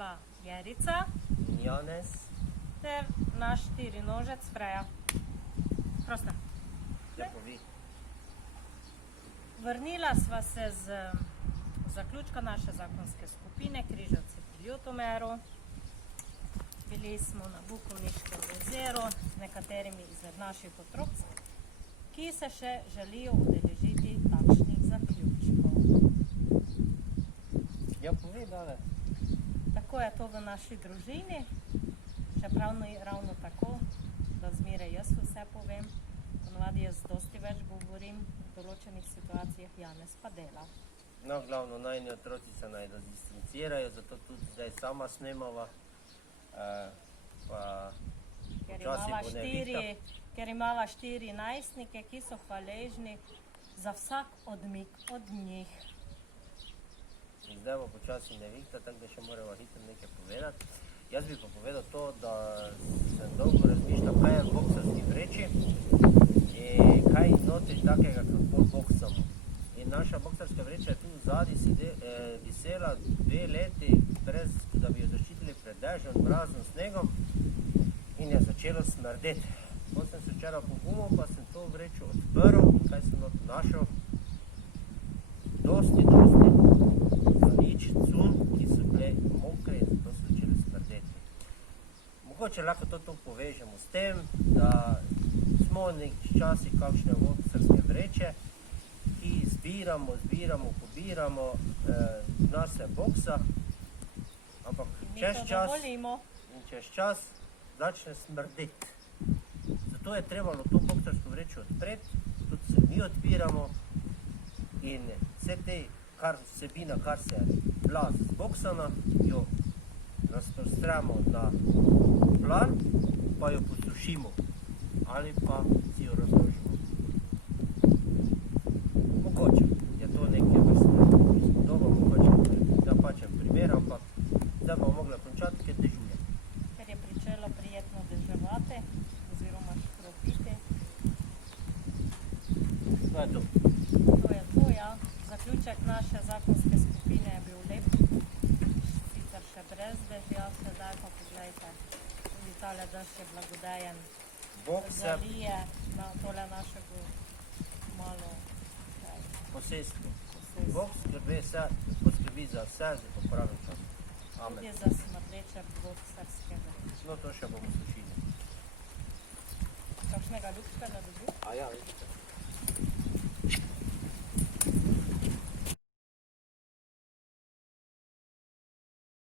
sva Jerica in Janez. ter naš štirinožec Freja. Prosta. Lepo vi. Vrnila sva se z zaključka naše zakonske skupine Križevci pri Ljutomeru. Bili smo na Bukovniškem jezeru z nekaterimi izmed naših otrok, ki se še želijo udeležiti takšnih zaključkov. Ja, povej dale. Tako je to v naši družini, čeprav ni ravno tako, da zmeraj jaz vse povem. Ponovadi jaz dosti več govorim, v določenih situacijah Janez pa dela. No, glavno, najni otroci se naj distancirajo, zato tudi zdaj sama snemava. Ker imava 4 najstnike, ki so hvaležni za vsak odmik od njih. In zdaj bo počasi nevihta, tako da še moramo hitro nekaj povedati. Jaz bi pa povedal to, da sem dolgo razmišljal, kaj je v boksarski vreči in kaj je notri takega, kako boksamo. In naša boksarska vreča je tu vzadi visela 2 leti, brez da bi jo zaščitili pred dežjem, mrazom, snegom in je začelo smrdeti. Potem sem se včeraj pogumil, pa sem to vrečo odprl, kaj sem not našel. Dosti zanič cun, ki so bile mokre in zato so začeli smrdeti. Mogoče lahko to povežemo s tem, da smo včasih kakšne boksarske vreče, ki zbiramo, pobiramo, nas se boksa, ampak čez čas začne smrdeti. Zato je trebalo to boksarsko vrečo odpreti, tudi se mi odpiramo in vse te vsebina, kar se je bila zboksana, jo razprostremo na plan, pa jo posušimo ali pa si jo razložimo. Mogoče je to nekaj vrste podobo, mogoče napačen primer, ampak zdaj bomo mogli končati, ker dežuje. Ker je pričelo prijetno deževati oziroma škropiti. To je to. To je to, ja. Zaključek naše zakonske skupine je bil lep, sicer še brez dežja, sedaj pa poglejte, tudi tale dež je blagodejen. Zalije na tole našego malo posestvo. Bog poskrbi za vse po pravem času. Amen. Tudi za smrdeče boksarske vreče. No, to še bomo sušili. Kakšnega ljubčka da dobil? A ja, vidite.